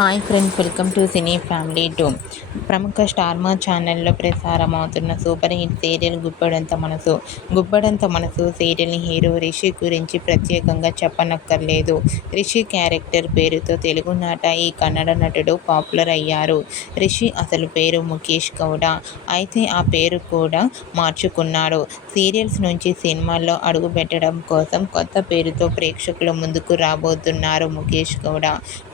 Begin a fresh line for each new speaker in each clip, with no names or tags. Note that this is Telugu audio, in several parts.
Hi friends welcome to cine family two. ప్రముఖ స్టార్మా ఛానల్లో ప్రసారం అవుతున్న సూపర్ హిట్ సీరియల్ గుబ్బడంత మనసు. గుబ్బడంత మనసు సీరియల్ హీరో రిషి గురించి ప్రత్యేకంగా చెప్పనక్కర్లేదు. రిషి క్యారెక్టర్ పేరుతో తెలుగు నాట ఈ కన్నడ నటుడు పాపులర్ అయ్యారు. రిషి అసలు పేరు ముఖేష్ గౌడ. అయితే ఆ పేరు కూడా మార్చుకున్నాడు. సీరియల్స్ నుంచి సినిమాల్లో అడుగుపెట్టడం కోసం కొత్త పేరుతో ప్రేక్షకుల ముందుకు రాబోతున్నారు ముఖేష్ గౌడ.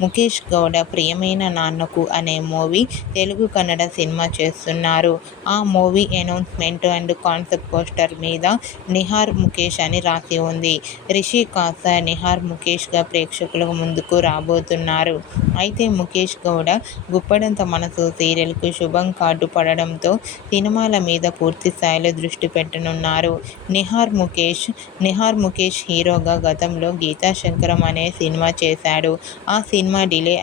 ముఖేష్ గౌడ ప్రియమైన నాన్నకు అనే మూవీ తెలుగు కన్నడ సినిమా చేస్తున్నారు. ఆ movie announcement and concept poster మీద నిహార్ ముఖేష్ అని రాసి ఉంది. రిషి కాస నిహార్ ముఖేష్గా ప్రేక్షకుల ముందుకు రాబోతున్నారు. అయితే ముఖేష్ గౌడ గుప్పడంత మనసు సీరియల్కు శుభం కార్డు పడడంతో సినిమాల మీద పూర్తి స్థాయిలో దృష్టి పెట్టనున్నారు. నిహార్ ముఖేష్ నిహార్ ముఖేష్ హీరోగా గతంలో గీతాశంకరం అనే సినిమా చేశాడు. ఆ సినిమా డిలే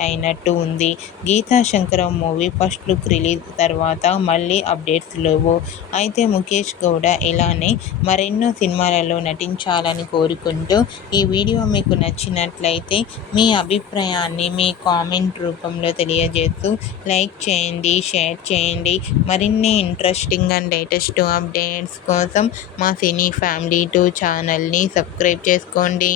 అయినట్టు ఉంది. Geethashankaram movie first look release తర్వాత మళ్ళీ అప్డేట్స్ లేవు. అయితే ముఖేష్ గౌడ ఇలానే మరెన్నో సినిమాలలో నటించాలని కోరుకుంటూ ఈ వీడియో మీకు నచ్చినట్లయితే మీ అభిప్రాయాన్ని మీ కామెంట్ రూపంలో తెలియజేస్తూ లైక్ చేయండి షేర్ చేయండి. మరిన్ని ఇంట్రెస్టింగ్ అండ్ లేటెస్ట్ అప్డేట్స్ కోసం మా సినీ ఫ్యామిలీ టూ ఛానల్ని సబ్స్క్రైబ్ చేసుకోండి.